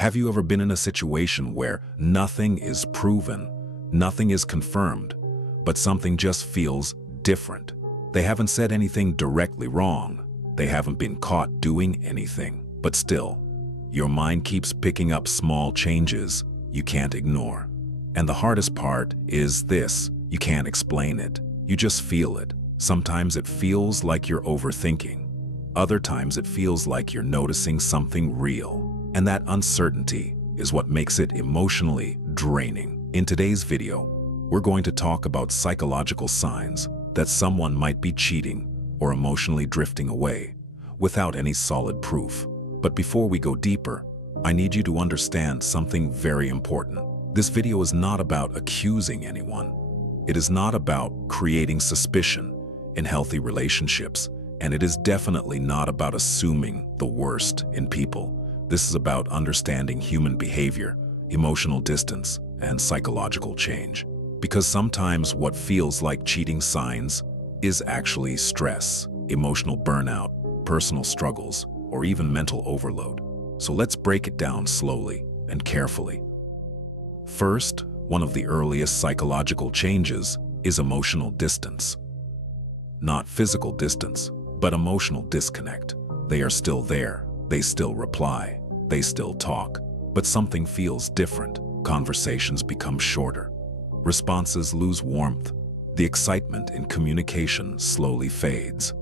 Have you ever been in a situation where nothing is proven, nothing is confirmed, but something just feels different? They haven't said anything directly wrong. They haven't been caught doing anything, but still, your mind keeps picking up small changes you can't ignore. And the hardest part is this: you can't explain it. You just feel it. Sometimes it feels like you're overthinking. Other times it feels like you're noticing something real. And that uncertainty is what makes it emotionally draining. In today's video, we're going to talk about psychological signs that someone might be cheating or emotionally drifting away without any solid proof. But before we go deeper, I need you to understand something very important. This video is not about accusing anyone. It is not about creating suspicion in healthy relationships, and it is definitely not about assuming the worst in people. This is about understanding human behavior, emotional distance, and psychological change. Because sometimes what feels like cheating signs is actually stress, emotional burnout, personal struggles, or even mental overload. So let's break it down slowly and carefully. First, one of the earliest psychological changes is emotional distance. Not physical distance, but emotional disconnect. They are still there, they still reply, they still talk, but something feels different. Conversations become shorter. Responses lose warmth. The excitement in communication slowly fades.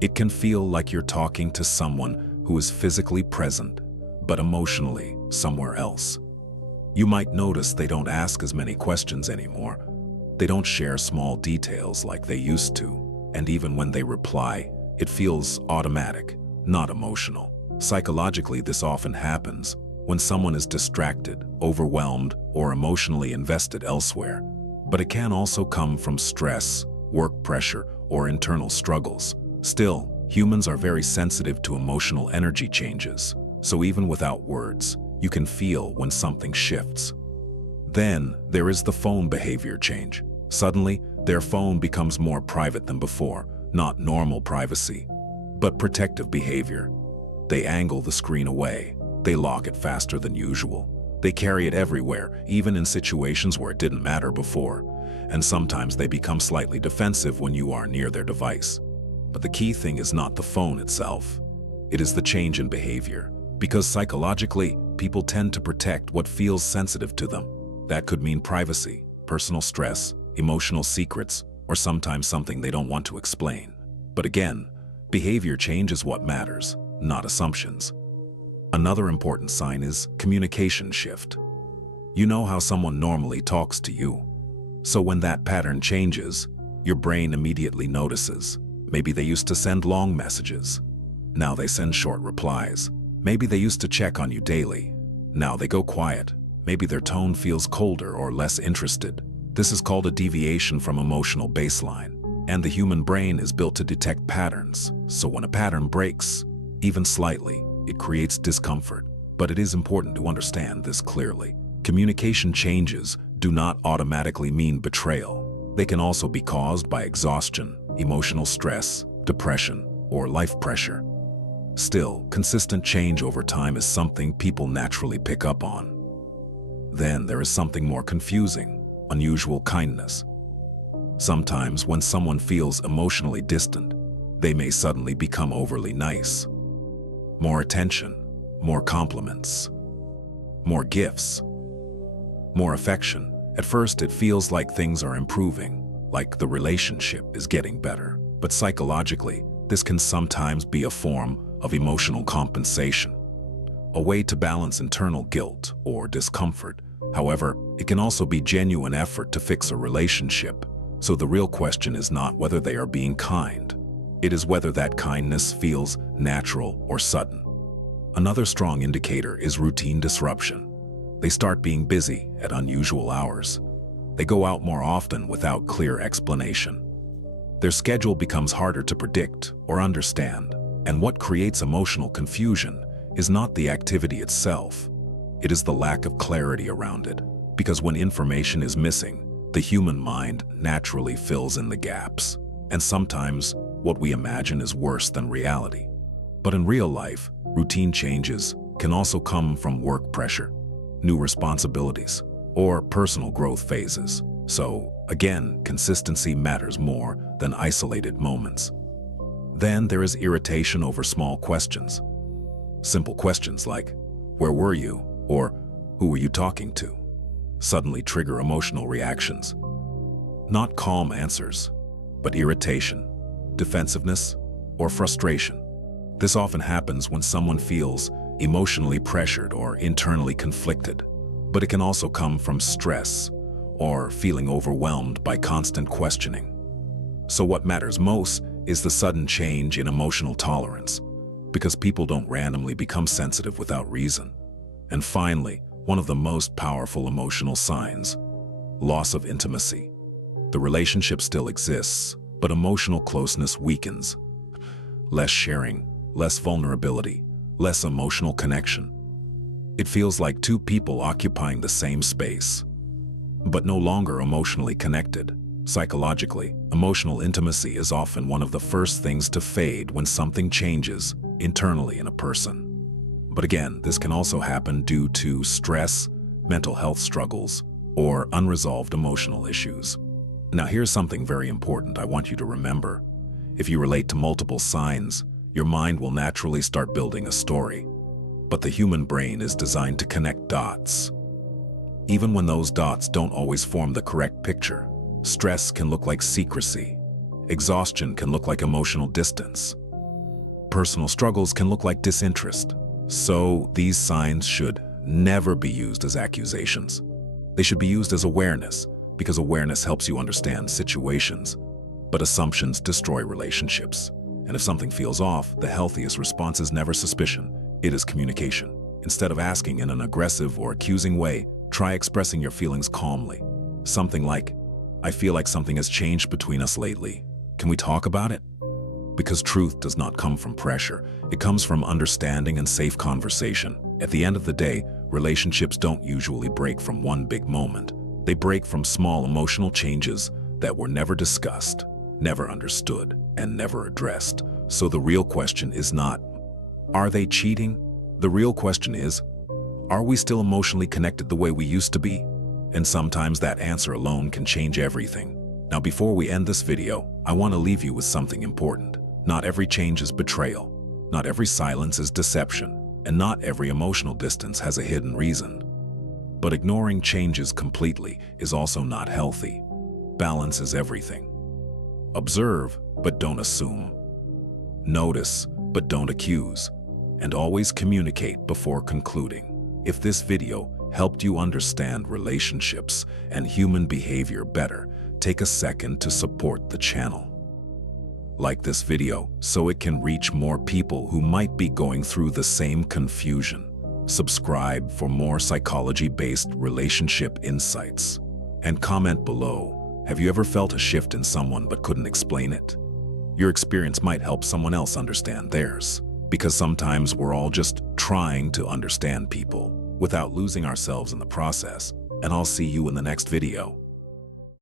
It can feel like you're talking to someone who is physically present, but emotionally somewhere else. You might notice they don't ask as many questions anymore. They don't share small details like they used to, and even when they reply, it feels automatic, not emotional. Psychologically, this often happens when someone is distracted, overwhelmed, or emotionally invested elsewhere. But it can also come from stress, work pressure, or internal struggles. Still, humans are very sensitive to emotional energy changes, so even without words, you can feel when something shifts. Then, there is the phone behavior change. Suddenly, their phone becomes more private than before, not normal privacy, but protective behavior. They angle the screen away. They lock it faster than usual. They carry it everywhere, even in situations where it didn't matter before. And sometimes they become slightly defensive when you are near their device. But the key thing is not the phone itself. It is the change in behavior. Because psychologically, people tend to protect what feels sensitive to them. That could mean privacy, personal stress, emotional secrets, or sometimes something they don't want to explain. But again, behavior change is what matters, not assumptions. Another important sign is communication shift. You know how someone normally talks to you. So when that pattern changes, your brain immediately notices. Maybe they used to send long messages. Now they send short replies. Maybe they used to check on you daily. Now they go quiet. Maybe their tone feels colder or less interested. This is called a deviation from emotional baseline. And the human brain is built to detect patterns. So when a pattern breaks, even slightly, it creates discomfort. But it is important to understand this clearly. Communication changes do not automatically mean betrayal. They can also be caused by exhaustion, emotional stress, depression, or life pressure. Still, consistent change over time is something people naturally pick up on. Then there is something more confusing: unusual kindness. Sometimes when someone feels emotionally distant, they may suddenly become overly nice. More attention, more compliments, more gifts, more affection. At first it feels like things are improving, like the relationship is getting better. But psychologically, this can sometimes be a form of emotional compensation, a way to balance internal guilt or discomfort. However, it can also be genuine effort to fix a relationship. So the real question is not whether they are being kind. It is whether that kindness feels natural or sudden. Another strong indicator is routine disruption. They start being busy at unusual hours. They go out more often without clear explanation. Their schedule becomes harder to predict or understand. And what creates emotional confusion is not the activity itself. It is the lack of clarity around it. Because when information is missing, the human mind naturally fills in the gaps. And sometimes, what we imagine is worse than reality. But in real life, routine changes can also come from work pressure, new responsibilities, or personal growth phases. So, again, consistency matters more than isolated moments. Then there is irritation over small questions. Simple questions like, "Where were you?" or "Who were you talking to?" suddenly trigger emotional reactions. Not calm answers, but irritation, defensiveness, or frustration. This often happens when someone feels emotionally pressured or internally conflicted, but it can also come from stress or feeling overwhelmed by constant questioning. So what matters most is the sudden change in emotional tolerance, because people don't randomly become sensitive without reason. And finally, one of the most powerful emotional signs: loss of intimacy. The relationship still exists, but emotional closeness weakens. Less sharing, less vulnerability, less emotional connection. It feels like two people occupying the same space, but no longer emotionally connected. Psychologically, emotional intimacy is often one of the first things to fade when something changes internally in a person. But again, this can also happen due to stress, mental health struggles, or unresolved emotional issues. Now here's something very important I want you to remember. If you relate to multiple signs, your mind will naturally start building a story. But the human brain is designed to connect dots. Even when those dots don't always form the correct picture, stress can look like secrecy. Exhaustion can look like emotional distance. Personal struggles can look like disinterest. So these signs should never be used as accusations. They should be used as awareness, because awareness helps you understand situations. But assumptions destroy relationships. And if something feels off, the healthiest response is never suspicion. It is communication. Instead of asking in an aggressive or accusing way, try expressing your feelings calmly. Something like, "I feel like something has changed between us lately. Can we talk about it?" Because truth does not come from pressure. It comes from understanding and safe conversation. At the end of the day, relationships don't usually break from one big moment. They break from small emotional changes that were never discussed, never understood, and never addressed. So the real question is not, are they cheating? The real question is, are we still emotionally connected the way we used to be? And sometimes that answer alone can change everything. Now, before we end this video, I want to leave you with something important. Not every change is betrayal. Not every silence is deception. And not every emotional distance has a hidden reason. But ignoring changes completely is also not healthy. Balance is everything. Observe, but don't assume. Notice, but don't accuse. And always communicate before concluding. If this video helped you understand relationships and human behavior better, take a second to support the channel. Like this video so it can reach more people who might be going through the same confusion. Subscribe for more psychology-based relationship insights. And comment below, have you ever felt a shift in someone but couldn't explain it? Your experience might help someone else understand theirs. Because sometimes we're all just trying to understand people without losing ourselves in the process. And I'll see you in the next video.